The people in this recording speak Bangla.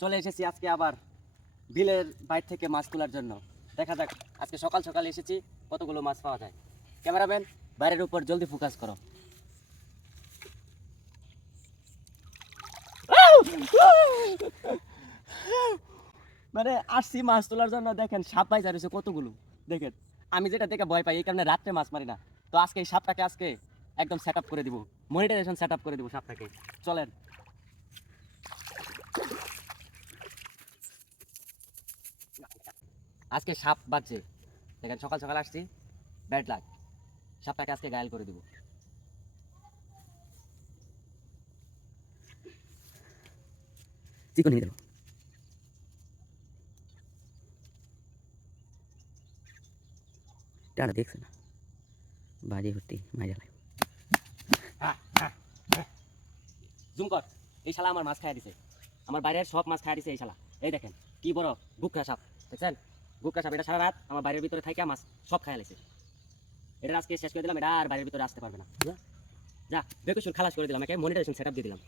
চলে এসেছি আজকে আবার বিলের বাইর থেকে মাছ তোলার জন্য। দেখা যাক আজকে সকাল সকাল এসেছি কতগুলো মাছ পাওয়া যায়। ক্যামেরাম্যান বাইরের উপর জলদি ফোকাস করো। মানে আসছি মাছ তোলার জন্য, দেখেন সাপ পাই যাচ্ছে কতগুলো। দেখেন আমি যেটা দেখে ভয় পাই, এই কারণে রাত্রে মাছ মারি না। তো আজকে এই সাপটাকে আজকে একদম সেট আপ করে দিব, মনিটাইজেশন সেট আপ করে দিব সাপটাকে। চলেন। আজকে সাপ বাজছে, দেখেন সকাল সকাল আসছি, ব্যাড লাক। সাপটাকে আজকে ঘায়েল করে দিব। চিকন হয়ে গেল। টানা দেখছে না, বাজে হতে মাইরা লাগে। জুম কর। এই শালা আমার মাছ খাইয়া দিছে, আমার বাইরের সব মাছ খাইয়া দিছে এই শালা। এই দেখেন কি বড় গুকরা সাপ, দেখছেন? গুকরা সাপ, এটা সারা রাত আমার বাইরের ভিতরে থাইকা মাছ সব খাইয়া লাইছে। এটা আজকে শেষ করে দিলাম, এটা আর বাইরের ভিতরে আসতে পারবে না। যা বেকুসুর খালাস করে দিলাম, একে মনিটাইজেশন সেটআপ দিয়ে দিলাম।